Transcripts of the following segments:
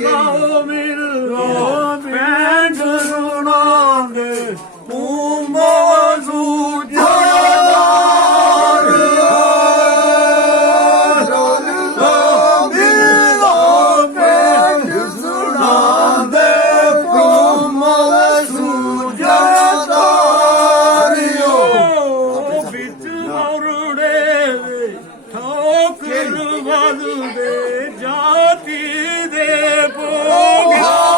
ਗਾਓ ਮਿਲੋ ਪੈਂਡ ਸੁਣਾਂਗੇ ਤੂੰ ਮੌਜੂ ਜਾਦਾਰ ਮਿਲੋ ਪੈਂਡ ਸੁਣਾਂਗੇ ਤੂੰ ਮੌਜੂ ਜਾਦਾਰ ਵਿੱਚ ਮੌਰੜੇ ਠੋਕਰ ਵੱਜਦੇ ਜਾਤੀ ਦੇ ਭੋਗਿਆ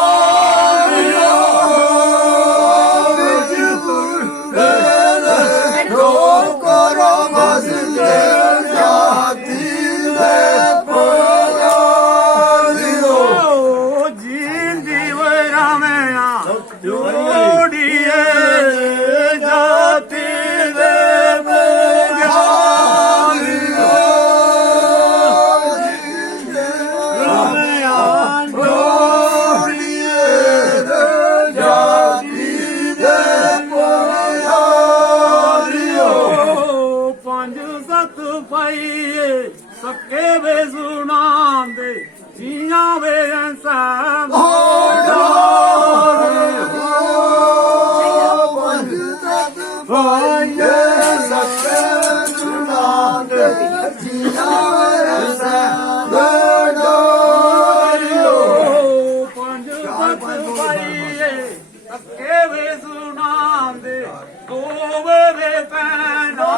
ਪਾਈਏ ਸੱਕੇ ਵੇ ਸੁਣਾਂਦੇ ਜੀਆਂ ਵੇ ਇੰਸਾਨ ਪਾਈਏ ਸੱਕੇ ਸੁਣਾਂਦੇ ਜੀਆਂ ਵੇ ਇੰਸਾਨ ਪੰਜ ਸੱਤ ਪਾਈਏ ਸੱਕੇ ਵੇ ਸੁਣਾਂਦੇ ਦੋਵੇ ਵੇ ਪੈਣਾ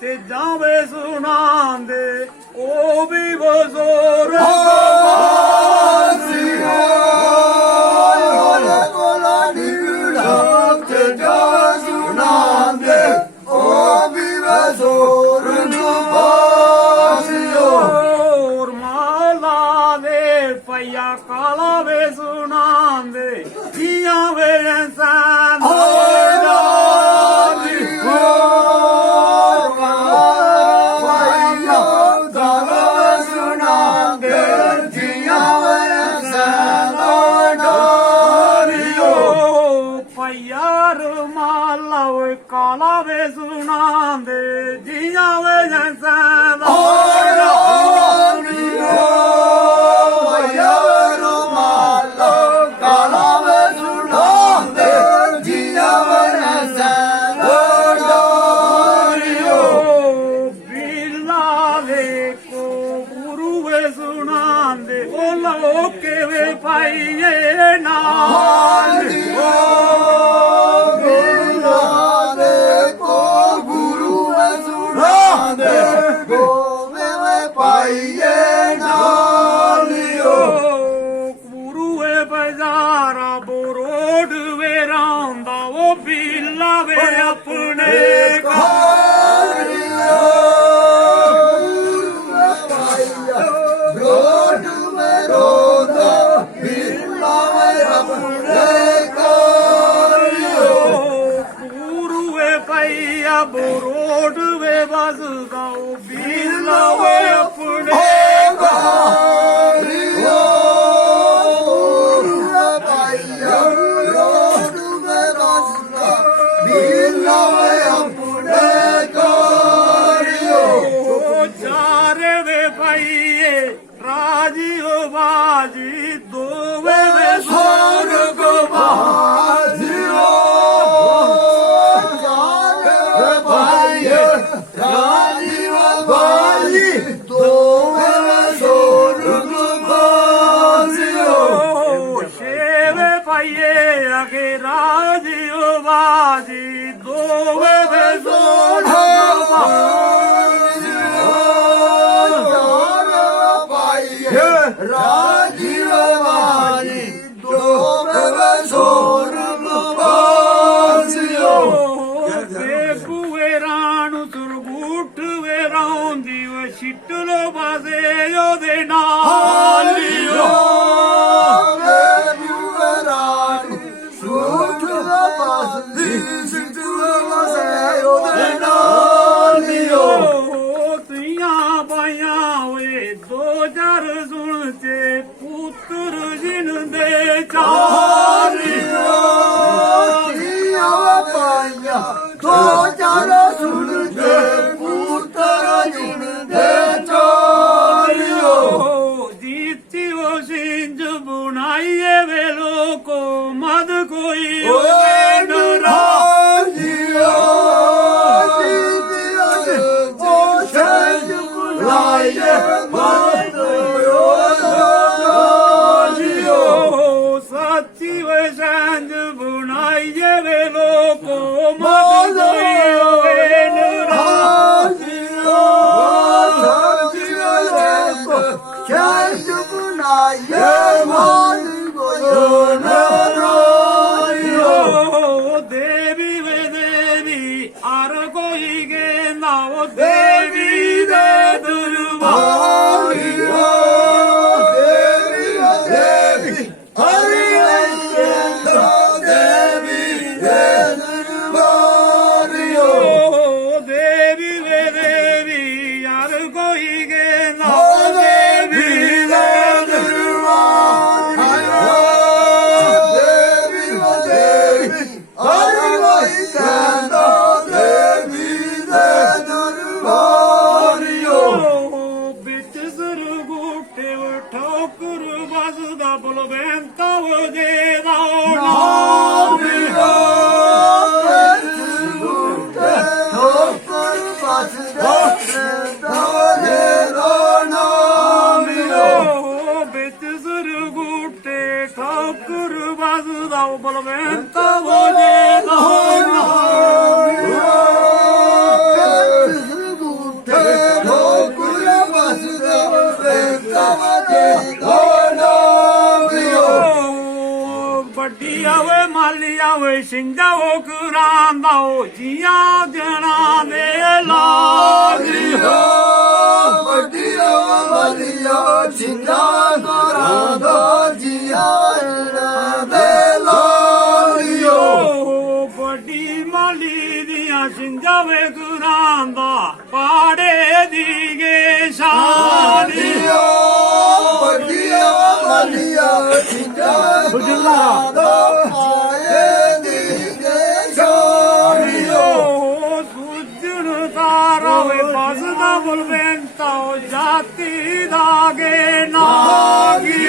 ਤੇ ਜਾਵੇ ਸੁਣਾਂਦੇ ਉਹ ਵੀ ਬਜ਼ੁਰਗ ਕੋਲਾ ਨਿਗੜਾ ਤੇ ਜਾ ਸੁਣਾਂਦੇ ਉਹ ਵੀ ਬਜ਼ੁਰਗ ਹੋਰ ਮਾਲਾ ਦੇ ਪਈਆ ਕਾਲਾ ਵੇ ਸੁਣਾਂਦੇ ਜੀਆਂ ਵੇ ਇੰਸਾਨ ਕਾਲਾ ਵੇ ਸੁਣਾਂਦੇ ਜੀਆਂ ਵੇ ਇੰਸਾਨ ਕਾਲਾ ਵੇ ਸੁਣਾਂਦੇ ਜੀਆਂ ਵੇ ਇੰਸਾਨ ਬਿੱਲਾ ਵੇ ਕੋ ਗੁਰੂ ਵੇ ਸੁਣਾਂਦੇ ਉਹ ਲੋਕੇ ਵੇ ਪਾਈਏ ਨਾਲ ਪਾਈਏ ਨਾਲਿਓ ਗੁਰੂਏ ਬਾਜ਼ਾਰਾ ਬੋਰੋਡ ਵੇ ਰਾਂਦਾ ਉਹ ਬਿੱਲਾ ਵੇ ਆਪਣੇ ਘਰਿਓ ਬੋਰੋਡ ਵੇ ਰੋਂਦਾ ਬਿੱਲਾ ਵੇ ਆਪਣੇ ਘਰਿਓ ਗੁਰੂਏ ਪਾਈਆ ਬੋਰੋਡ ਵੇ ਵਸਦਾ ਉਹ ਬਿੱਲਾ ਵੇ ਆਪਣੇ ਚਾਰੇ ਵੇ ਪਾਈਏ ਰਾਜੀ ਹੋ ਬਾਜੀ ਦੋਵੇ ਵੇ ਸੋਰਗ ਬਾਜੀਓ ਚਾਰੇ ਪਾਈਏ ਰਾਜੀ ਹੋ ਬਾਜੀ ਦੋਵੇ ਵੇ ਸੋਰਗ ਬਾਜੀਓ ਛੇਵੇ ਪਾਈਏ ਅਗੇ ਰਾਜੀ ਹੋ ਬਾਜੀ ਦੋਵੇ ਵੇ ਸੋਰਗ ਰਾਜੀਵ ਵਾਲੀ ਦੋ ਬਸੋਰ ਬਾਸਿਓ ਛਿੱਟ ਲੋ ਬਾਜ਼ੇ ਉਹਦੇ ਨਾਲ ਤੀਆਂ ਬਾਈਆਂ ਓਏ ਦੋ ਜਰ ਸੁਣ ਤੇ ਪੁੱਤਰ ਜਿਨ ਦੇ ਚਾਰ ਦੋ ਚਾਰ ਸੁਣਦੇ ਪੁੱਤਰ ਜਿਨ ਦੇ ਚਾਰਿਓ ਜੀਤੀ ਉਹ ਸਿੰਜ ਬਣਾਈਏ ਵੇ ਲੋਕੋ ਮਦ ਕੋਈ ਓਏ ਨਰਾਜ਼ੀਓ ਉਹ ਸੰਜ ਬੁਲਾਈਏ ਮਦ ਸੱਚੀ ਵੇ ਸੰਜ ਬਣਾਈਏ ਵੇ ਲੋਕੋ ਮਦ ਕੋਈ ਹੋਵੇ ਨਰਾਜ਼ੀਓ ਸੰਜ ਬੁਲਾਈਏ ਮਦ ਕੋਈ ਨਰਾਜ਼ੀਓ ਦੇਵੀ ਵੇ ਦੇਵੀ ਅਰ ਕੋਈ ਗੇਂਦਾ ਉਹ ਦੇਵੀ ਦੇ ਦਰਬਾਰ ਦੇਵੀ ਵੇ ਦੇਵੀ ਯਾਰ ਕੋਈ ਗੇਂਦਾ ਉਹ ਦੇਵੀ ਦੇ ਦਰਬਾਰ ਵਿੱਚ ਸਰਗੂਟੇ ਠੋਕਰ ਵੱਜਦਾ ਬਲਵੰਤਾ ਵਜੇ ਦਾ ਵਿੱਚ ਸਰਗੂਟੇ ਠੋਕਰ ਵੱਜਦਾ ਬਲਵੰਤਾ ਵਜੇ ਦਾ ਵੱਡੀ ਆਵੇ ਮਾਲੀ ਆਵੇ ਸਿੰਘਾ ਉਹ ਕਰਾਂਦਾ ਉਹ ਜੀਆਂ ਜਣਾ ਦੇ ਲਾਜ ਵੱਡੀ ਮਾਲੀ ਦੀਆਂ ਸਿੰਘਾ ਵੇ ਕਰਾਂਦਾ ਪਾੜੇ ਦੀ ਗੇ ਸ਼ਾਨੀ ਸੁਜਣ ਤਾਰਾ ਵੇ ਬਸਦਾ ਬਲਵੰਤਾ ਜਾਤੀ ਦਾਗੇ ਨਾਗੀ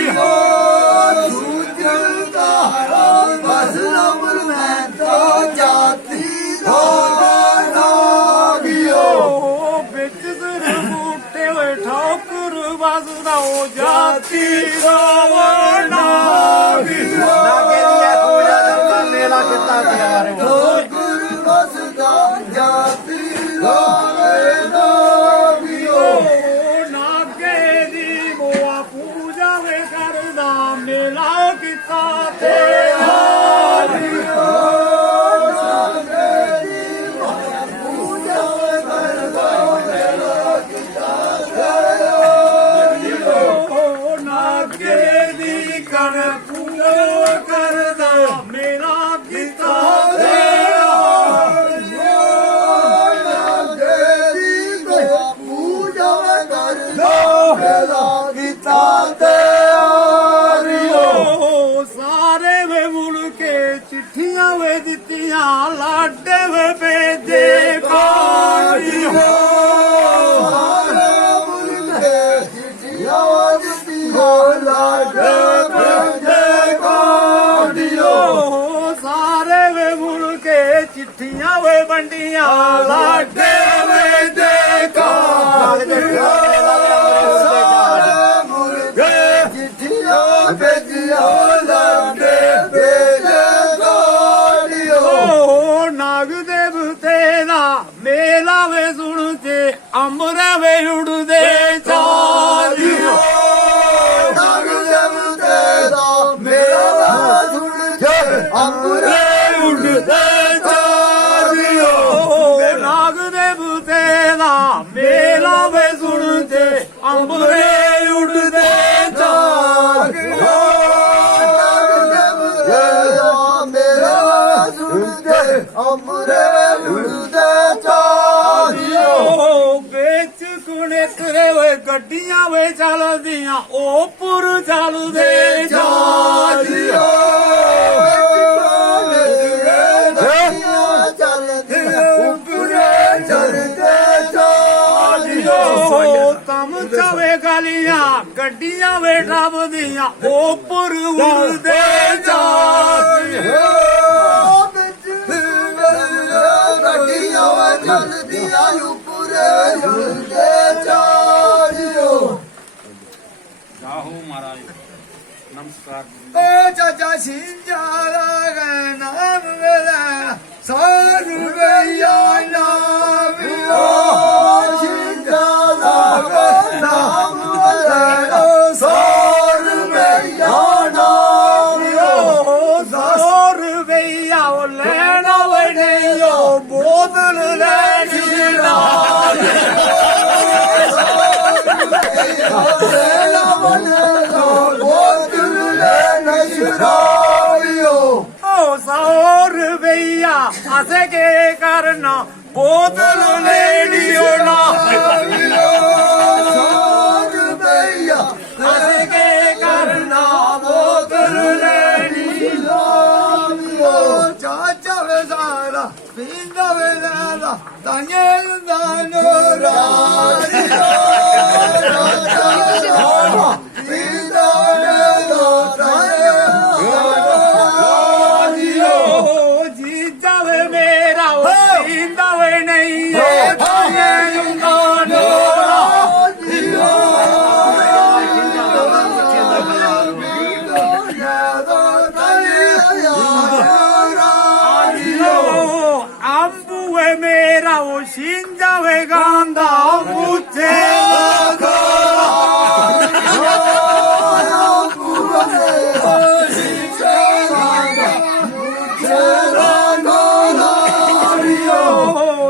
ਵਿੱਚ ਸਿਰ ਬੂਟੇ ਵੇ ਠੋਕਰ ਵਸਦਾ ਉਹ ਜਾਤੀ ਦਾ ਨਾਗੀ ਮੇਲਾ ਕਿੱਤਾ ਤਿਆਰ ਨਾਗੇ ਦੀ ਮੋਆ ਪੂਜਾ ਵੇ ਕਰਦਾ ਮੇਲਾ ਕੀਤਾ ਤੇਰਾ ਨਾਗੇ ਦੀ ਕਰ ਪੂਜਾ ਕਰਦਾ ਮੇਲਾ ਕੀਤਾ ਤੇਰਾ ਸਾਰੇ ਵੇ ਮੁੜ ਕੇ ਚਿੱਠੀਆਂ ਵੇ ਦਿੱਤੀਆਂ ਲਾਡੇ ਵੇ ਭੇਜੇ ਕਾੜੀ ਸਾਰੇ ਵੇ ਮੁੜ ਕੇ ਚਿੱਠੀਆਂ ਵੇ ਵੰਡੀਆਂ ਲਾਡੇ ਵੇ ਦੇ ਕਾੜੀ ਨਾਗ ਦੇਵਤੇ ਦਾ ਮੇਲਾ ਵੇ ਸੁਣ ਕੇ ਅੰਬਰਾਂ ਵੇ ਉੜਦੇ ਚਾਰੀਓ ਉੜਦੇ ਚਾਰੀਓ ਨਾਗ ਦੇਵਤੇ ਦਾ ਮੇਲਾ ਵੇ ਸੁਣ ਵਿੱਚ ਕੁਣੇ ਤੇਰੇ ਓਏ ਗੱਡੀਆਂ ਵੇ ਚੱਲਦੀਆਂ ਉਹ ਪੁਰ ਚੱਲਦੇ ਜਾਜੀਓ ਤਮ ਚਵੇ ਗਲੀਆਂ ਗੱਡੀਆਂ ਵੇ ਡੱਬਦੀਆਂ ਉਹ ਪੁਰ ਉੜਦੇ ਜਾਜੀਓ ਜਾਹੋ ਮਹਾਰਾਜ ਨਮਸਕਾਰ ਚਾਚਾ ਸਿੰਜਾਰਾ ਨਾਮ ਵੇਲਾ ਸਾਰੂ ਗਈਆ ਨਾਮ ਸਿੰਜਾਰਾ ਨਾਮ ਵੇਲਾ ਸਾਰੂ ਗਈਆ ਨਾਮ ਜ਼ੋਰ ਵਈਆ ਉਹ ਲੈਣਾ ਵਣਿਓ ਬੋਤਲ ਲੈਣੀ ਨਾਲ ਓ ਜ਼ੋਰ ਵਈਆ ਅਸੇ ਕੇ ਕਰਨਾ ਬੋਤਲ ਲੈਣੀ ਨਾ ਅਸੇ ਕੇ ਕਰਨਾ ਬੋਤਲ ਲੈਣੀ ਚਾਚਾ ਵੇ ਸਾਰਾ ਪਿੰਡਾ ਵੇ ਲਾਲਾ ਤਾਨੇ ਦਾਨੋ ਰਾਜੀ ਪਿੰਡਾ ਵੇ ਜੀ ਜਾਵੇ ਮੇਰਾ ਉਹ ਇੰਦਾ ਵੇ ਨਹੀਂ ਇਹ ਭਾਵੇਂ ਜੁੰਦਾ ਅੰਬੂਏ ਮੇਰਾ ਉਹ ਸਿੰਜਾਵੇ ਗਾਂਦਾ ਮੁੱਥੇ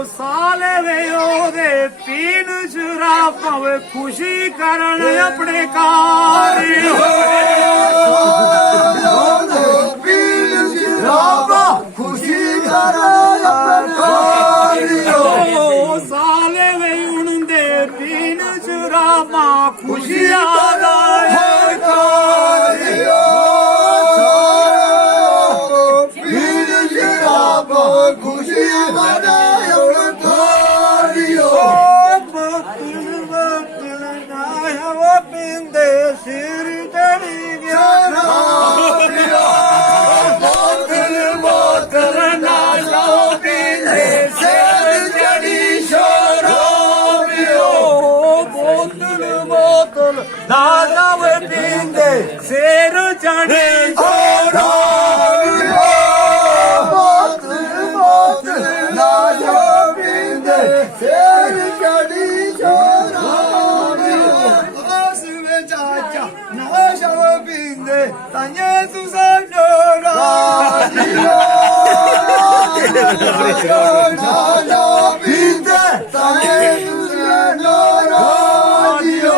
ਸਾਲੇ ਵੇ ਉਹਦੇ ਪੀਣ ਸ਼ਰਾਬਾਂ ਵੇ ਖੁਸ਼ੀ ਕਰਨ ਆਪਣੇ ਕਾਰਿਓ ਖੁਸ਼ੀ ਕਰਾ ਸਾਲੇ ਵੇ ਉਣਦੇ ਪੀਣ ਸ਼ਰਾਬਾਂ ਖੁਸ਼ੀਆਂ ਦਾ ਖੁਸ਼ੀ ਮਨਾਇਓ ਤਾਰੀਓ ਪਿੰਦੇ ਸਿਰ ਚੜੀ ਗਿਆ ਬੋਤਲ ਨਾਲੋ ਪਿੰਦੇ ਸਿਰ ਚੜੀ ਸ਼ਰਾਬੀਓ ਬੋਤਲ ਨਾ ਜਾਵੇ ਪਿੰਦੇ ਸਿਰ ਚੜੀ ਸ਼ਰਾਬੀਓ ਤਾਨੇ ਤੂੰ ਸਾਡੋ ਰਾਜੀਓ ਨਾ ਪੀਂਦੇ ਤਾਨੇ ਤੂੰ ਸਾਡੋ ਰਾਜੀਓ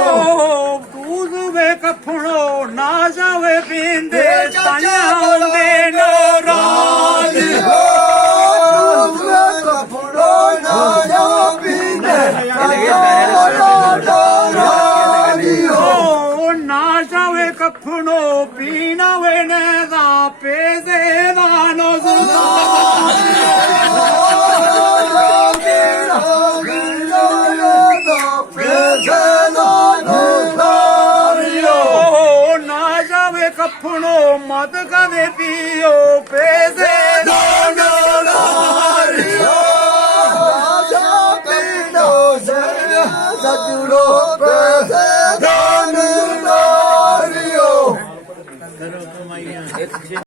ਦੂਧ ਵੇ ਕਫੜੋ ਨਾ ਜਾਵੇ ਪੀਂਦੇ ਤਾਨੇ ਹੁੰਦੇ ਨਾਰਾਜ਼ ਕਫੜੋ ਨਾ ਜਾ ਪੀਂਦੇ ਨਾ ਜਾਵੇ ਕਫਣੋ ਪੀਣਾ ਵੇਨੇ ਦਾ ਪੇਜ਼ੇ ਦਾ ਨਜ਼ਰਾ ਨਾ ਜਾਵੇ ਕਫਣੋ ਮਦ ਕਦੇ ਪੀਓ ਪੇਜ਼ੇ ਦਾ ਸਜੜੋ